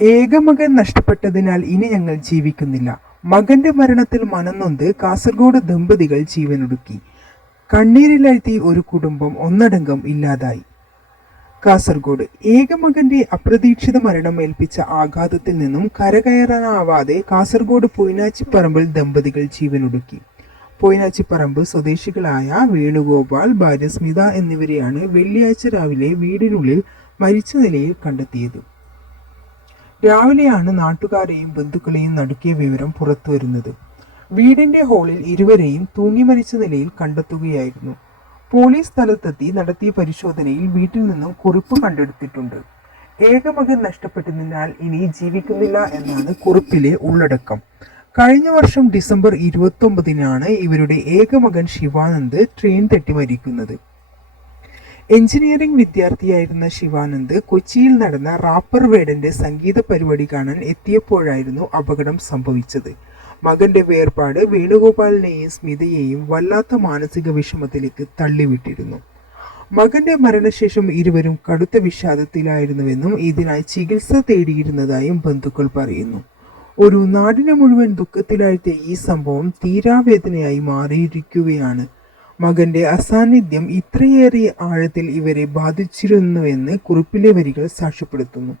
ഏകമകൻ നഷ്ടപ്പെട്ടതിനാൽ ഇനി ഞങ്ങൾ ജീവിക്കുന്നില്ല. മകന്റെ മരണത്തിൽ മനംനൊന്ത് കാസർഗോഡ് ദമ്പതികൾ ജീവനൊടുക്കി. കണ്ണീരിലാഴ്ത്തി ഒരു കുടുംബം ഒന്നടങ്കം ഇല്ലാതായി. കാസർഗോഡ് ഏകമകന്റെ അപ്രതീക്ഷിത മരണം ഏൽപ്പിച്ച ആഘാതത്തിൽ നിന്നും കരകയറാനാവാതെ കാസർഗോഡ് പൊയ്നാച്ചിപ്പറമ്പിൽ ദമ്പതികൾ ജീവനൊടുക്കി. പൊയ്നാച്ചിപ്പറമ്പ് സ്വദേശികളായ വേണുഗോപാൽ, ഭാര്യ സ്മിത എന്നിവരെയാണ് വെള്ളിയാഴ്ച രാവിലെ വീടിനുള്ളിൽ മരിച്ച നിലയിൽ കണ്ടെത്തിയത്. രാവിലെയാണ് നാട്ടുകാരെയും ബന്ധുക്കളെയും നടുക്കിയ വിവരം പുറത്തുവരുന്നത്. വീടിന്റെ ഹാളിൽ ഇരുവരെയും തൂങ്ങി മരിച്ച നിലയിൽ കണ്ടെത്തുകയായിരുന്നു. പോലീസ് സ്ഥലത്തെത്തി നടത്തിയ പരിശോധനയിൽ വീട്ടിൽ നിന്നും കുറിപ്പ് കണ്ടെടുത്തിട്ടുണ്ട്. ഏകമകൻ നഷ്ടപ്പെട്ടതിനാൽ ഇനി ജീവിക്കുന്നില്ല എന്നാണ് കുറിപ്പിലെ ഉള്ളടക്കം. കഴിഞ്ഞ വർഷം ഡിസംബർ 29-നാണ് ഇവരുടെ ഏകമകൻ ശിവാനന്ദ് ട്രെയിൻ തട്ടി മരിക്കുന്നത്. എഞ്ചിനീയറിംഗ് വിദ്യാർത്ഥിയായിരുന്ന ശിവാനന്ദ് കൊച്ചിയിൽ നടന്ന റാപ്പർ വേടന്റെ സംഗീത പരിപാടി കാണാൻ എത്തിയപ്പോഴായിരുന്നു അപകടം സംഭവിച്ചത്. മകന്റെ വേർപാട് വേണുഗോപാലിനെയും സ്മിതയെയും വല്ലാത്ത മാനസിക വിഷമത്തിലേക്ക് തള്ളിവിട്ടിരുന്നു. മകന്റെ മരണശേഷം ഇരുവരും കടുത്ത വിഷാദത്തിലായിരുന്നുവെന്നും ഇതിനായി ചികിത്സ തേടിയിരുന്നതായും ബന്ധുക്കൾ പറയുന്നു. ഒരു നാടിനെ മുഴുവൻ ദുഃഖത്തിലാഴ്ത്തിയ ഈ സംഭവം തീരാവേദനയായി മാറിയിരിക്കുകയാണ്. മകന്റെ അസാന്നിധ്യം ഇത്രയേറെ ആഴത്തിൽ ഇവരെ ബാധിച്ചിരുന്നുവെന്ന് കുറിപ്പിലെ വരികൾ സാക്ഷ്യപ്പെടുത്തുന്നു.